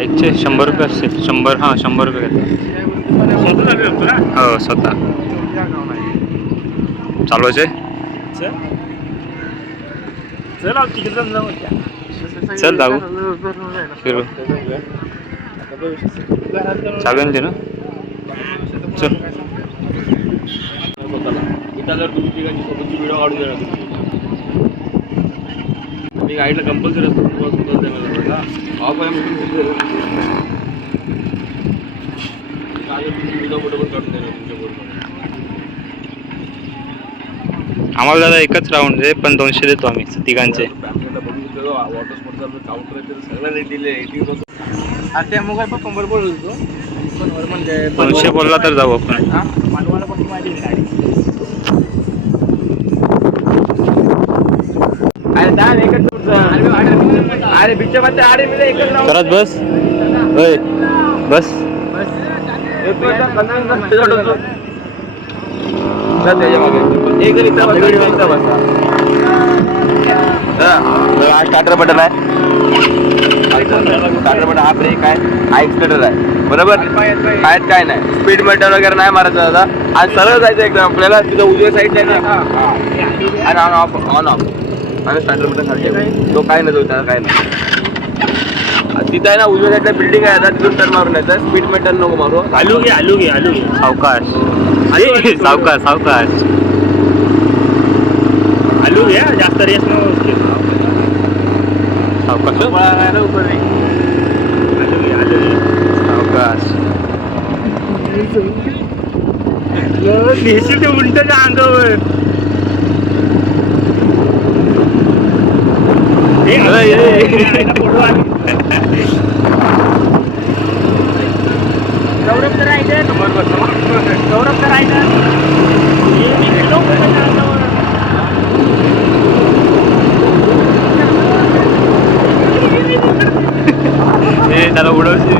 बाईकचे 100 रुपये असतील. 100, हां 100 रुपये घेतात. हो स्वतः चालवायचे. चल जाऊ फिरू. चालू दे ना. चल मी गाईडला कंपल्सरी असतो. आम्हाला दादा एकच राऊंड आहे पण 200 देतो आम्ही तिघांचे. वॉटर स्पोर्ट काउंटर सगळ्या रेट दिले. त्या मोबाईल पण कंबर बोलतो म्हणजे 200 बोलला तर जाऊ आपण. मानवाला पण माहिती गाडी. अरे बिच्च्या मध्ये आडे मिळे एकच राऊंड. परत बस. होय बस. स्टार्टर बटन आहे. स्टार्टर बटन हा ब्रेक आहे. हा एक्सलेटर आहे. बरोबर. पायात काय नाही. स्पीड मीटर वगैरे नाही मारायचं दादा. आणि सरळ जायचं एकदम आपल्याला. तिथं उजव्या साईडला आणि ऑन ऑफ आणि स्टार्टर बटन खाली. तो काय नाही, त्याला काय नाही. तिथं आहे ना उजव्या साईडला बिल्डिंग आहे. आता तिथून टर्न मारून यायचं. स्पीड मीटर नको मारू. आलू घे सावकाश. सावकाश आलू घ्या. जास्त रेस नको. सावकाश सावकाश. घेशील ते उलटच्या अंगावर. त्याला उडवशील.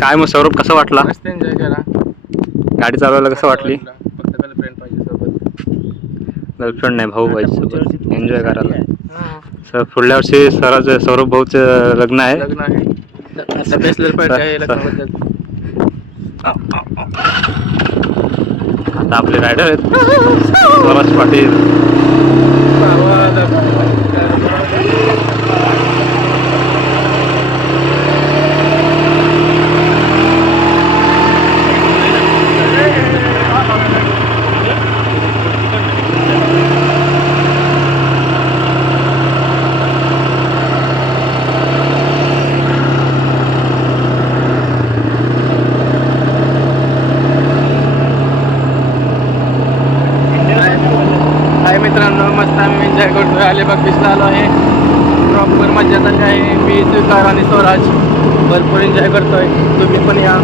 काय मग सौरभ कसं वाटला? मस्त एन्जॉय केला. गाडी चालवायला कसं वाटली? फक्त गर्लफ्रेंड पाहिजे सोबत. गर्लफ्रेंड नाही, भाऊ पाहिजे सोबत एन्जॉय करायला. सर पुढल्या वर्षी सौरभ भाऊचं लग्न आहे. आता आपले रायडर आहेत स्वराज पाटील. मित्रांनो मस्त आम्ही एन्जॉय करतोय. अलिबाग बीचला आलो आहे. प्रॉपर मजा झाली आहे. मी तुकार आणि स्वराज भरपूर एन्जॉय करतोय. तुम्ही पण या.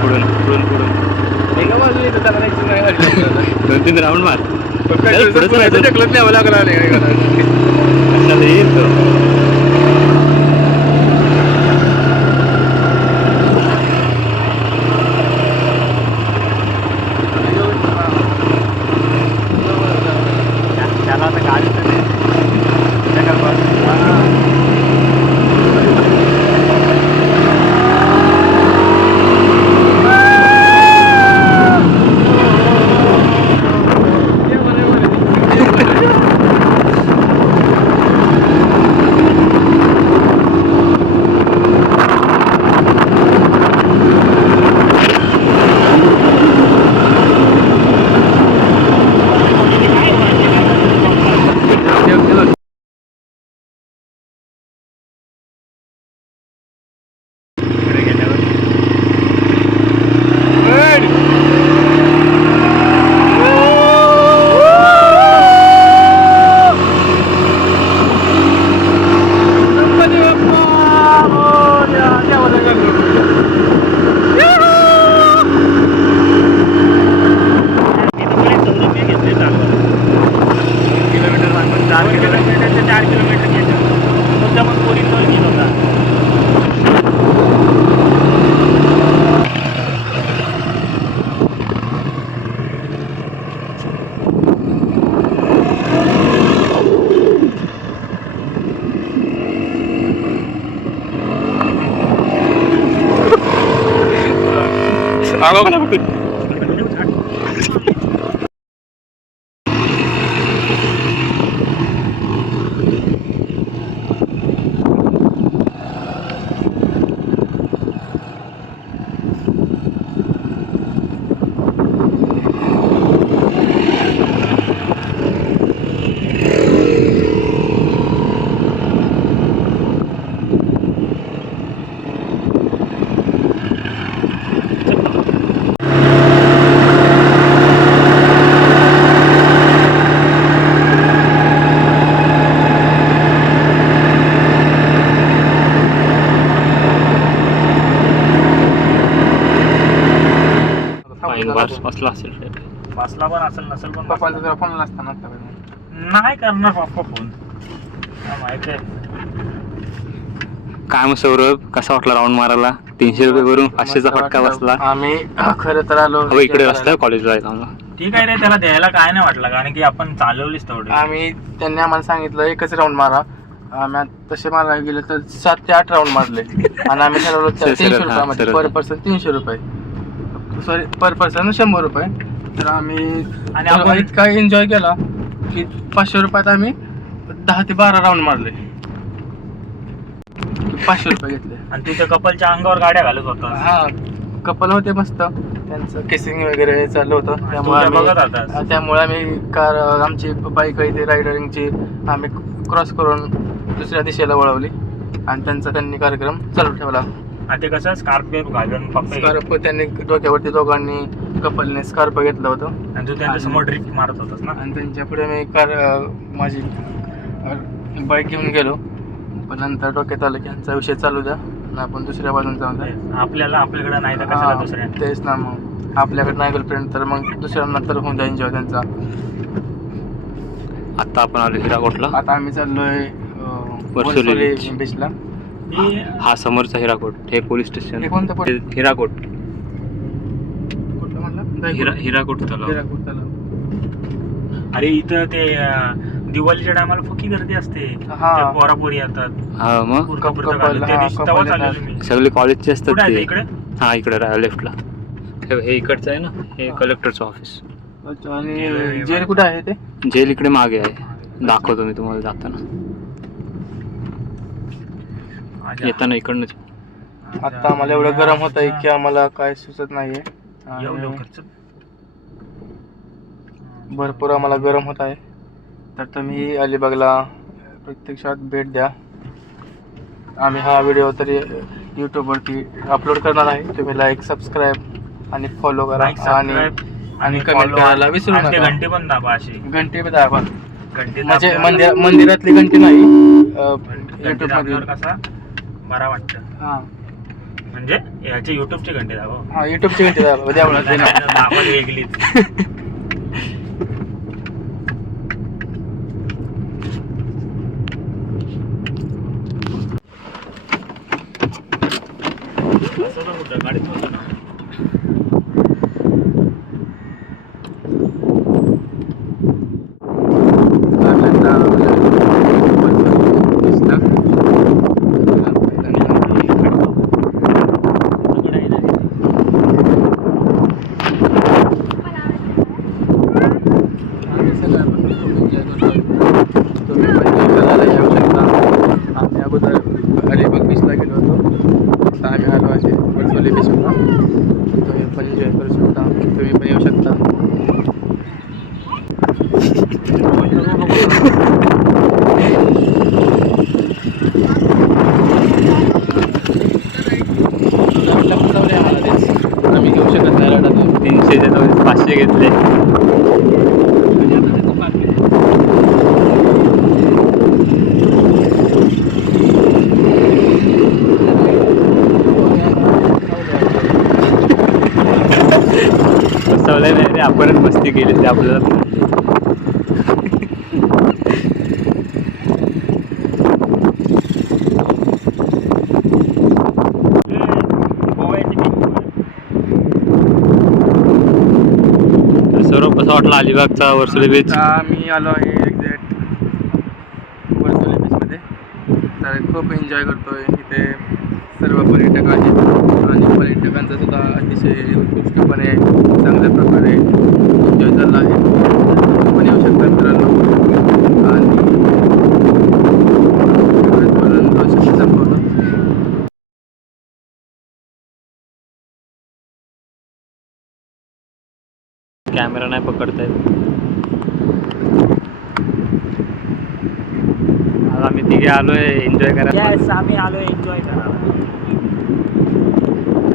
पुढून पुढून पुढून एका बाजूला येतं त्याला जायचं नाही. 2-3 राऊंड मार. ढकलत नाही मला येईल तो. मागव मला बघतो. बार्स बसला असेल बसला पण असेल नसेल पण पप्पाचा जरा फोन नसताना नाही करणार पप्पा फोन माहिती आहे. काय मग सौरभ, कसा वाटला राऊंड मारायला? 300 रुपये भरून 500चा फटका बसला. आम्ही खरं तर आलो हो इकडे रस्ता कॉलेजला जायचा आम्हाला. ठीक आहे रे, त्याला द्यायला काय नाही वाटलं कारण की आपण चालवलीच तेवढी. आम्ही त्यांनी आम्हाला सांगितलं एकच राऊंड मारा. आम्ही तसे मारायला गेलो तर 7 ते 8 राऊंड मारले आणि आम्ही ठरवलं 300 रुपयामध्ये पर पर्सन 300 रुपये, सॉरी पर पर्सन 100 रुपये. तर आम्ही आणि आपण इतका एन्जॉय केला की 500 रुपयात आम्ही 10 ते 12 राऊंड मारले. 500 रुपये घेतले. आणि तुझ्या कपलच्या अंगावर गाड्या घालत होता. हा कपल होते मस्त, त्यांचं केसिंग वगैरे चालू होतं. त्यामुळे आम्ही कार आमची बाईक इथे रायडरिंगची आम्ही क्रॉस करून दुसऱ्या दिशेला वळवली आणि त्यांनी कार्यक्रम चालू ठेवला. ते कसं स्कार्फ घालून स्कार्फ त्यांनी डोक्यावरती दोघांनी कपलने स्कार्फ घेतलं होतं आणि तू त्यांच्या समोर ड्रिफ्ट मारत होतास ना. आणि त्यांच्या पुढे मी माझी बाईक घेऊन गेलो. पण नंतर डोक्यात आलं की यांचा विषय चालू द्या आणि आपण दुसऱ्या बाजून जाऊन द्या. आपल्याकडे नाही तर कशाला दुसऱ्या. तेच ना, मग आपल्याकडे नाही गर्लफ्रेंड तर मग दुसऱ्यांना तर होऊन द्या एन्जॉय त्यांचा. आता आपण आलो हिराकोटला. आता आम्ही चाललोय वर्सोली बीचला. हा समोरचा हिराकोट, हे पोलीस स्टेशन. हे कोणतं हिराकोट, कुठलं म्हणलं? हिराकोट तलाव. हिराकोट तलाव. अरे इथं ते दिवाळीच्या टायमाला फुकी गर्दी असते. हा. पोरापोरी येतात. हा मग सगळे कॉलेजचे असतात ते. इकडे हा इकडे लेफ्टला. हे इकडचं आहे ना, हे कलेक्टरचं ऑफिस. आणि जेल कुठे आहे ते? जेल इकडे मागे आहे, दाखवतो मी तुम्हाला जाताना. येताना इकडनंच. आता आम्हाला एवढं गरम होत आहे की आम्हाला काय सुचत नाहीये. भरपूर आम्हाला गरम होत आहे. तर तुम्ही अलिबागला प्रत्यक्षात भेट द्या. आम्ही हा व्हिडिओ तरी यूट्यूबवरती अपलोड करणार आहे. तुम्ही लाईक, सबस्क्राईब आणि फॉलो करा आणि कमेंट करायला विसरू नका. घंटी पण दाबा, अशी घंटी दाबा. घंटी म्हणजे मंदिरातली घंटी नाही, युट्यूब मध्ये कसा बरा वाटतं. हा म्हणजे याची युट्यूबची घंटी दाबा. हा युट्यूबची घंटी दाबा. दाबा वेगळीच. गाडीत होतं ना. अलिबाग बीचला गेलो होतो. आता आम्ही आलो आहे वर्सोली बीचला. तुम्ही पण एन्जॉय करू शकता, तुम्ही पण येऊ शकता. आम्ही घेऊ शकत नाही. 300च्या 500 घेतले. बसवलंय नाही रे, आपणच मस्ती केली ते आपल्याला. सौरभ, कसा वाटला अलिबागचा वर्सोली बीच? आम्ही आलो आहे एक्झॅक्ट वर्सोली बीचमध्ये. तर खूप एन्जॉय करतोय. इथे सर्व पर्यटक आहेत आणि पर्यटकांचा सुद्धा अतिशय उत्कृष्टपणे चांगल्या प्रकारे एन्जॉय झाला आहे. तुम्ही पण येऊ शकता मित्रांनो. आणि एवढंच बोलून 2 शब्द संपवतो. कॅमेरा नाही पकडता येत. आज आम्ही तिघे आलोय एन्जॉय करायला. येस, आम्ही आलो एन्जॉय करायला.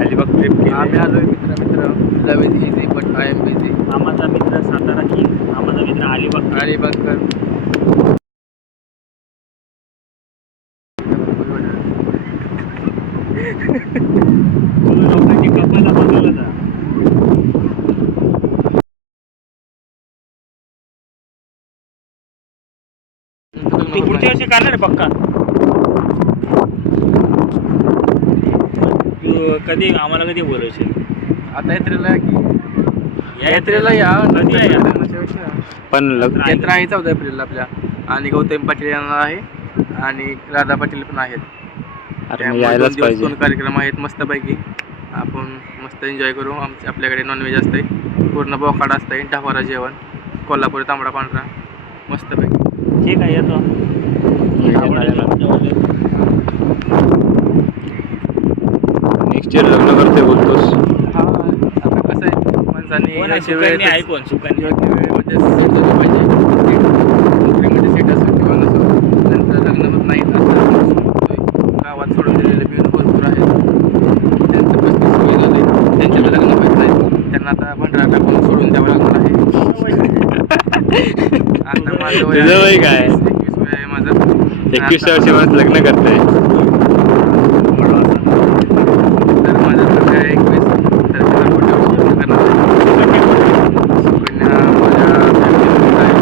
अलिबाग ट्रिप आम्ही आलोय मित्र love is easy but I am busy. आमचा मित्र सातारा किंग, आमचा मित्र अलिबाग. अलिबागकर लोकांची कपाला बघायला जा. ती पुढच्या वर्षी काढणार आहे पक्का. तू कधी आम्हाला कधी बोलायचे? आता यात्रेला की यात्रेला या कधी आहे यात्रा? पण लग्न यात्रा आहे 14 एप्रिलला आपल्या. आणि गौतम पाटील येणार आहे आणि राधा पाटील पण आहेत. अरे मग त्यामुळे यायलाच 2 दिवस पाहिजे. 2 कार्यक्रम आहेत मस्तपैकी. आपण मस्त एन्जॉय करू. आपल्याकडे नॉनव्हेज असते, पूर्ण बोकाड असते, ढाबारा जेवण, कोल्हापुरी तांबडा पांढरा मस्तपैकी. ठीक आहे, येतो. नेक्स्ट इयर लग्न करते बोलतोस. हा आता कसं आहे माणसाने योग्य वेळेतच- आहे कोण सुकन्या? योग्य वेळेमध्ये सेट झालं पाहिजे. नोकरीमध्ये सेट असो किंवा नसो, नंतर लग्न होत नाही. गावात सोडून दिलेले बिन भरपूर आहेत. त्यांचं 35 वय झाले, त्यांचे तर लग्न होत नाही. त्यांना आता भंडारा टाकून सोडून द्यावं लागणार आहे. आता माझं वय तुझं वय काय? 21 वय आहे माझं. 21 वर्षी मला लग्न करताय. तर माझं वय आहे 21. तर त्याला पुढच्या वर्षी लग्न करणार आहे. सुकन्या माझ्या family आहे.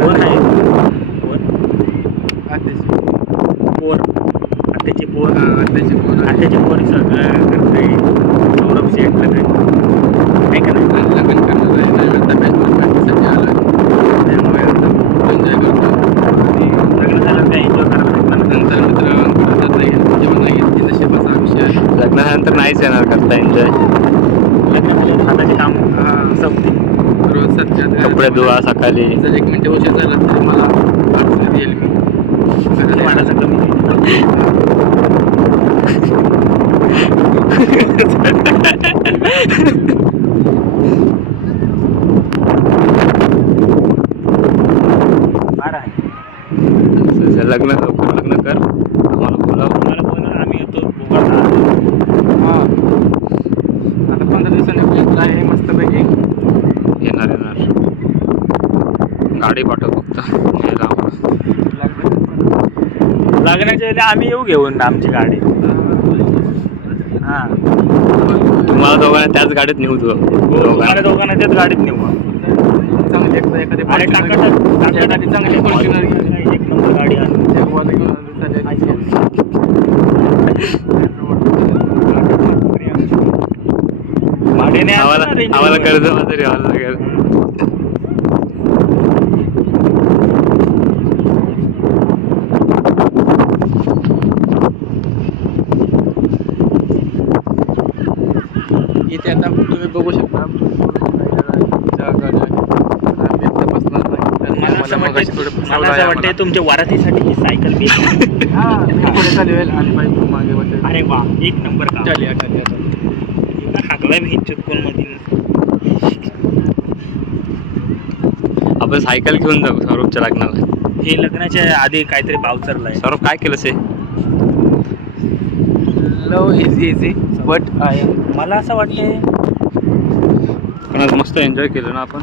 कोण आहे? कोण? आत्याची पोर. आत्याची पोर. आत्याची पोर आहे. आत्याची पोर सगळं करते. सौरभ शेठ लग्न आहे का नाही? लग्न करणार आहे. नाही आता बॅचसाठी आला त्यामुळे आता एन्जॉय करतो. आणि लग्न झालं काय एन्जॉय करायला भेटणार नाही. नंतर मित्र जाता येईल जेव्हा नाही येईल ती नशिबाचा विषय आहे. लग्नानंतर नाहीच येणार करता एन्जॉय. लग्न झालं हाताचे काम संपते. रोज सध्या कपडे धुवा सकाळी. जर 1 मिनिट उशीर झाला तरी मला अडचणीत येईल मी. किती वाटायचं कमी फार आहे. लग्न लवकर लग्न कर, आम्हाला बोलाव. मला बोलणार आम्ही येतो बोगाडला. हां आता 15 दिवसांनी आपल्याला आहे मस्तपैकी. येणार येणार. गाडी पाठव फक्त यायला आम्हाला. लग्नाच्या वेळेला आम्ही येऊ घेऊन आमची गाडी. हां, तुम्हाला दोघांना त्याच गाडीत नेऊ तू. तुम्हाला दोघांना त्याच गाडीत नेऊ. चांगली एकदा एखादी अरे एखादी चांगली फॉर्च्युनर घे. एक नंबर गाडी आणून जगवाला घेऊन आलो चालेल. भाड्याने आणतो आम्हाला ना Range आम्हाला Rover. कर्ज मात्र यावं लागेल. इथे आता तुम्ही बघू शकता मला असं वाटतंय तुमच्या वरातीसाठी ही सायकल मी पुढे चालू होईल आणि पाहिजे मागे बसेल. अरे वा, एक नंबर का चालेल हाकलाय मी चुकून मध्ये. आपण सायकल घेऊन जाऊ सौरभच्या लग्नाला. हे लग्नाच्या आधी काहीतरी पावसरलाय. सौरभ काय केलंस हे? लव इज इझी बट आय मला असं वाटतंय पण आज मस्त एन्जॉय केलं ना आपण.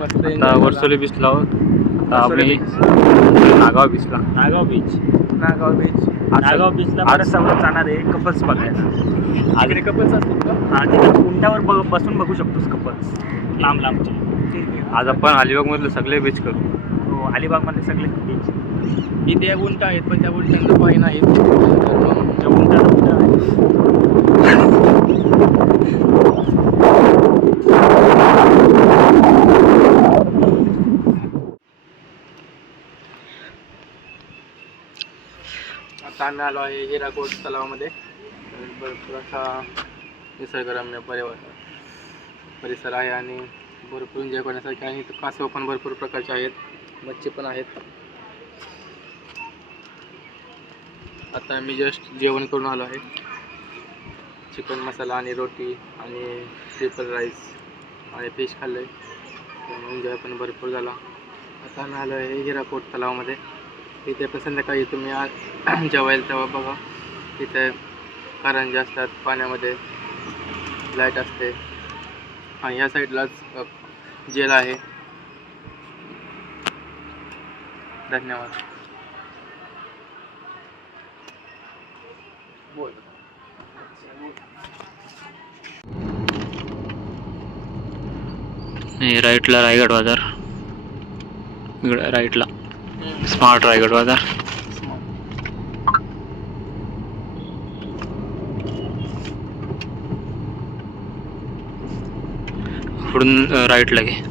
मस्त आता वर्सोली बीचला आहोत. आता आम्ही नागाव बीचला. नागाव बीच. नागाव बीच. नागाव बीचला बरंच सवलत जाणार आहे कपल्स बघायला. इकडे कपल्स असतील का? हा, तिथे उंटावर बसून बघू शकतोस कपल्स लांब लांबचे. आज आपण अलिबाग मधले सगळे बीच करू. हो, अलिबागमध्ये सगळे बीच. इथे उंट आहेत पण त्या उंटांना पाय नाहीत. तर मग त्या उंटाला कुठं आहे? आता आम्ही आम्ही आलो आहे हिराकोट तलावामध्ये. भरपूर असा निसर्गरम्य परिसर आहे आणि भरपूर एन्जॉय करण्यासाठी आणि इथं कासव पण भरपूर प्रकारचे आहेत, मच्छी पण आहेत. आता मी जस्ट जेवण करून आलो आहे. चिकन मसाला आणि रोटी आणि ट्रिपल राईस आणि फिश खाल्लं आहे. एन्जॉय पण भरपूर झाला. आता आम्ही आलो आहे हिराकोट तलावामध्ये. इथे पण संध्याकाळी तुम्ही जेवायला तेव्हा बघा, तिथे कारंजे असतात पाण्यामध्ये, लाईट असते आणि ह्या साईडलाच जेल आहे. धन्यवाद. बोल. राईटला रायगड बाजार, इकडे राईटला स्मार्ट रायगड बाजार. पुढून राईटला घे.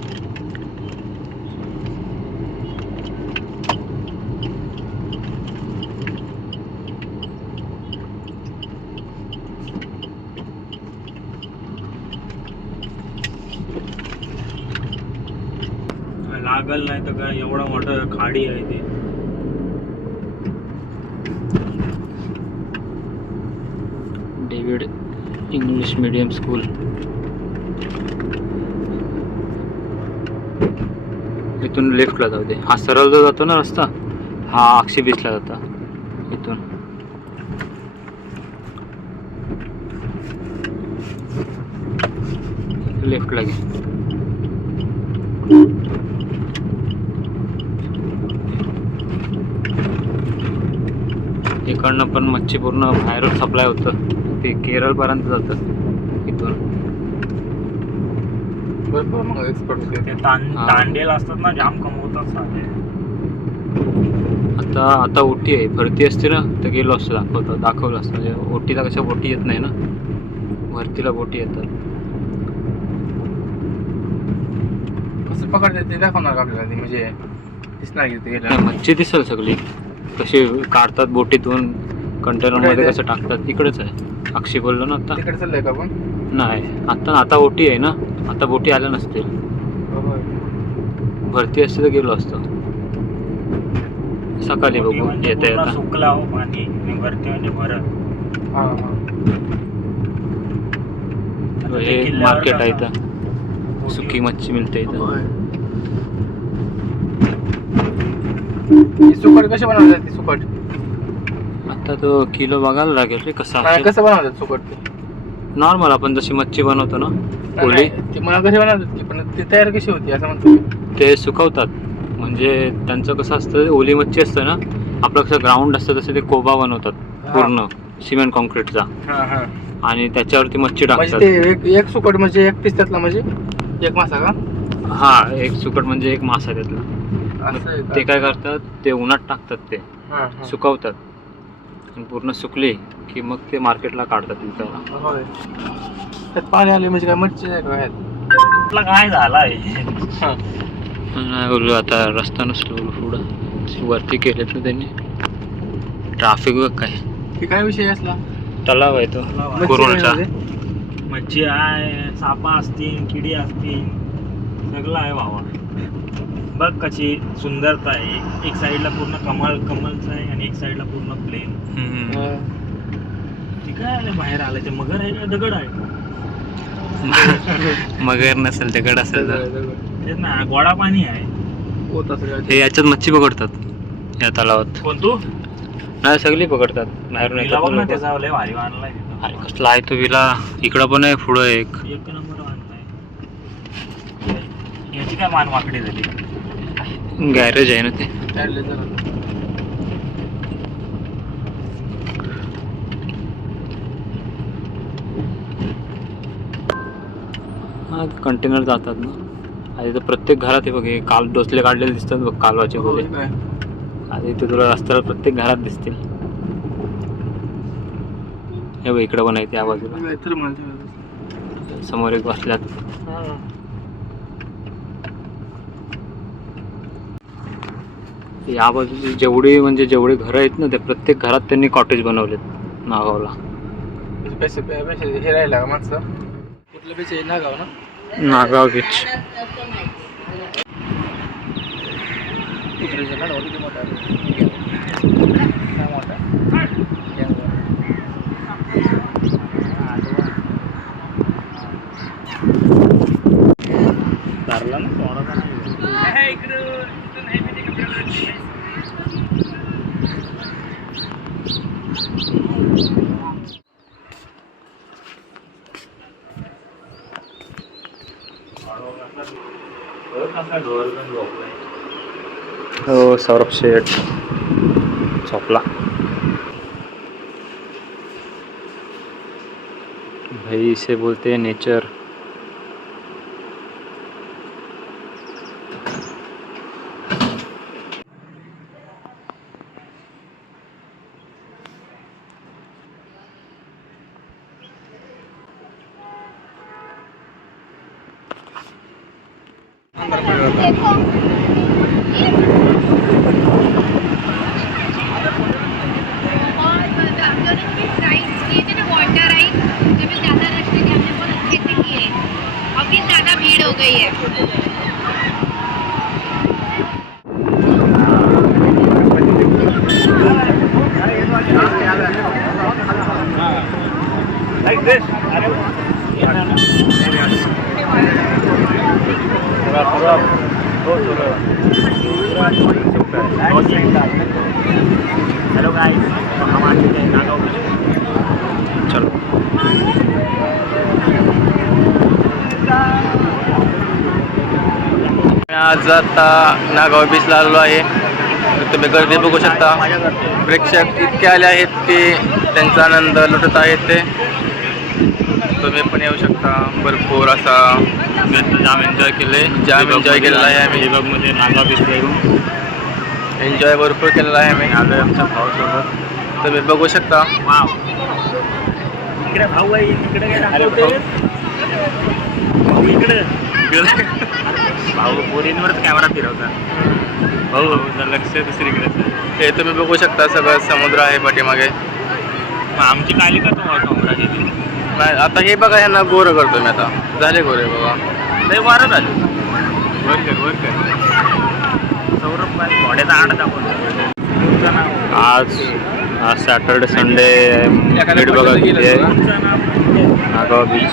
लागल नाही तर काय, एवढा मोठा खाडी आहे ते. David English medium school. इथून लेफ्टला जाऊ दे. हा सरळ जो जातो ना रस्ता, हा अक्षी बीचला जातो. इथून लेफ्टला घे. इकडनं पण मच्छी पूर्ण बाहेर सप्लाय होतं, ते केरळपर्यंत जातं इथून. भरपूर मग एक्सपर्ट होते. ते तांडेल असतात ना, जाम कमवतात साधे. आता ओटी आहे, भरती असते ना तर गेलो असतो, दाखवलं असतं. म्हणजे ओटीला कशा बोटी येत नाही ना, भरतीला बोटी येतात. कसं पकडतात ते दाखवणार का आपल्याला? ते म्हणजे दिसणार की ते नाही, मच्छी दिसेल सगळी कशी काढतात बोटीतून, कंटेनरमध्ये कसं टाकतात. इकडेच आहे, अक्षी बोललो ना आता. तिकडे चाललंय का आपण? नाही, आता ओटी आहे ना, आता बोटी आल्या नसतील. भरती असते तर गेलो असतो. सकाळी बघू येता येता. सुकला हो पाणी भरती म्हणजे भरत. हे मार्केट आहे इथं, सुकी मच्छी मिळते इथं. सुकट कशी बनवतात? ती सुकट आता तो किलो बघायला लागेल रे कसा. कसं बनवतात सुकट? ते नॉर्मल आपण जशी मच्छी बनवतो ना ओली, ती मला कशी बनवतात की, पण ती तयार कशी होती असं म्हणतो? ते सुकवतात. म्हणजे त्यांचं कसं असतं, ओली मच्छी असतं ना, आपलं कसं ग्राउंड असतं तसं ते कोबा बनवतात पूर्ण सिमेंट कॉन्क्रीटचा, आणि त्याच्यावरती मच्छी टाकतात. ते एक सुकट म्हणजे एक पीस त्यातला, म्हणजे एक मासा का? हा, एक सुकट म्हणजे एक मासा त्यातला. ते काय करतात, ते उन्हात टाकतात, ते सुकवतात आणि पूर्ण सुकली की मग ते मार्केटला काढतात विकायला. त्यात पाणी आले म्हणजे काय मच्छी आहे का? काय झालाय? नाही बोललो, आता रस्ता नसलो पुढं वरती केलेत ना त्यांनी. ट्राफिक बघ काय. काय विषय असला? तलाव आहे तो कुरुलचा. मच्छी आहे, सापा असतील, किडी असतील, सगळं आहे भावा. बघ कशी सुंदरता आहे. एक साईडला पूर्ण कमलचं आहे आणि एक साईडला पूर्ण प्लेन. ठीक आहे, बाहेर आलं ते मगर आहे का दगड आहे? मगर नसेल, दगड असेल तर. तेच ना, गोडा पाणी आहे. हे याच्यात मच्छी पकडतात या तलावात. कोण तू? नाही, सगळी पकडतात बाहेरून विला बघ ना, येतात. त्याचा लय भारी बांधलाय तिथं. अरे कसला आहे तो विला. इकडं पण आहे, पुढं एक नंबर बांधलाय. याची काय मान वाकडी झाली? गॅरेज आहे ना ते. हा, कंटेनर जातात ना. आधी तर प्रत्येक घरात आहे बघ, हे काल डोसले काढलेले दिसतात बघ, कालवाचे बोले. आधी ते तुला रस्त्याला प्रत्येक घरात दिसतील. हे बघ, इकडं पण आहे त्या बाजूला. समोर एक बसल्यात. या बाजूची जेवढे घरं आहेत ना, ते प्रत्येक घरात त्यांनी कॉटेज बनवलेत नागावला. पैसे हे राहिला का मागचं कुठलं बीच आहे नागाव ना. नागाव बीच. धरला ना थोडासा नाही. हो, सौरभ शेठ झोपला. भाई इसे बोलते हैं नेचर. अभी ज्यादा भीड़ हो गई है. हेलो गाइस, हम आ चुके हैं नागाव बीच. चलो. आज आता नागाव बीचला आलेलो आहे. तुम्ही गर्दी बघू शकता. प्रेक्षक इतके आले आहेत की त्यांचा आनंद लुटत आहेत ते. तुम्ही पण येऊ शकता. भरपूर असा जाम एन्जॉय केलेला आहे आम्ही. मध्ये नागाव बीचला येऊन एन्जॉय भरपूर केलेला आहे आम्ही. आलोय आमच्या भावासोबत. तुम्ही बघू शकता. वाव, इकडे भाऊ आहे, इकडे गेला. अरे इकडे भाऊ पोरींवरच कॅमेरा फिरवता. भाऊ लक्ष दुसरीकडे. हे तुम्ही बघू शकता. सगळं समुद्र आहे पाठीमागे. आमची काली का तुम्हाला गेली नाही, आता हे बघा, ह्यांना गोरं करतो मी आता. झाले गोरे बघा. लय वारं झालं. वर सौरभ घोड्याचा आड दाखवतो. तुमचं नाव? आज सॅटर्डे संडे बीच बघा किती आहे. तुमचं नाव? नागाव बीच.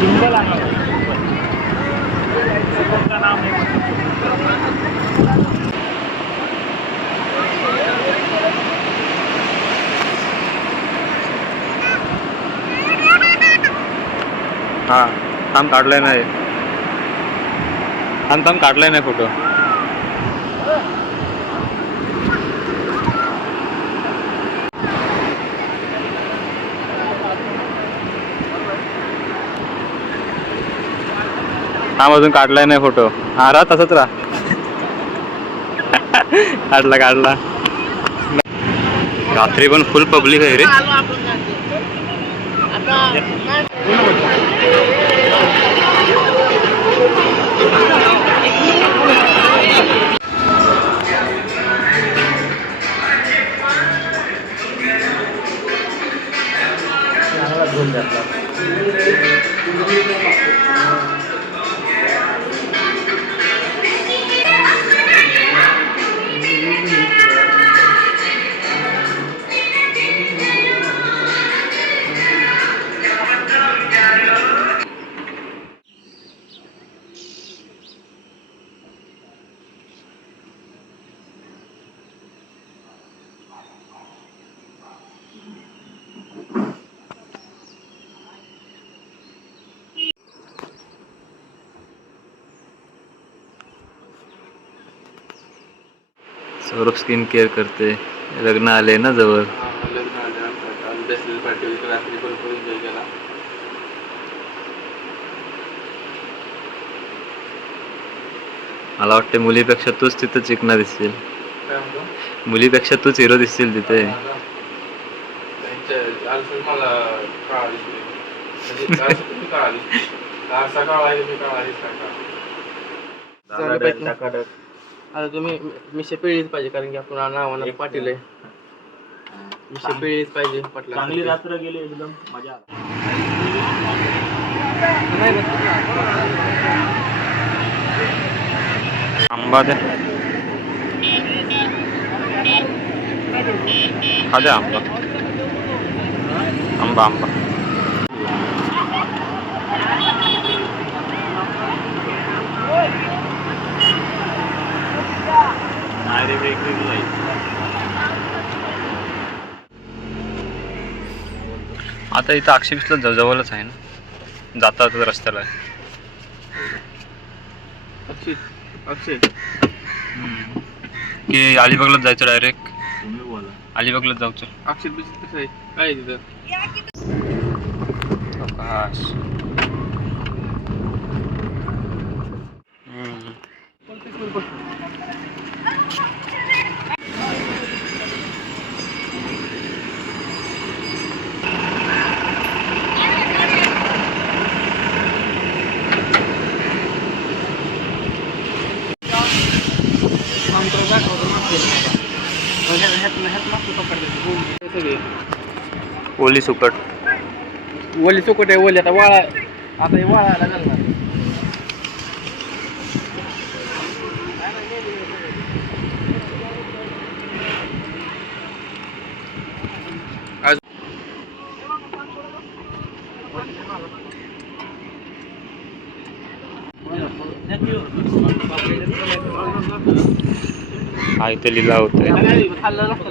सिंगल आहे. तुमचं नाव आहे? हा, थांब काढलाय नाही. थांब काढलाय नाही फोटो. थांब, अजून काढलाय नाही फोटो. हा, राहा तसंच राहा. काढला. रात्री पण फुल पब्लिक आहे रे. सौरभ स्किन केअर करते. लग्न आले ना जवळ. मला वाटते मुलीपेक्षा तूच तिथं चिकना दिसशील. मुलीपेक्षा तूच हिरो दिसशील तिथे. कालच मला काळा दिसली म्हणजे काल तुम्ही काळा दिसली काल सकाळ आहे तुम्ही काळा दिसला का आता तुम्ही मिशे पिळलीच पाहिजे कारण की आपण नावानं पाटील आहे. मिशे पिळलीच पाहिजे पाटला. चांगली रात्र गेली एकदम मजा आली. आंबा द्या हा द्या आंबा आंबा आंबा नाही रे वेगवेगळी आहे. आता इथं अक्षयला जवळच आहे ना जाता जाता रस्त्याला आहे. अक्षय की अलिबागलाच जायचं डायरेक्ट तुम्ही बोला. अलिबागलाच जायचं. अक्षय बीच कसं आहे काय आहे तिथं आकाश ओली सुकट ओली चोकट आहे ओली आता वाळा आता हे वाळायला घालणार. हा इथे लिहिला होतोय. खाल्लं नसतं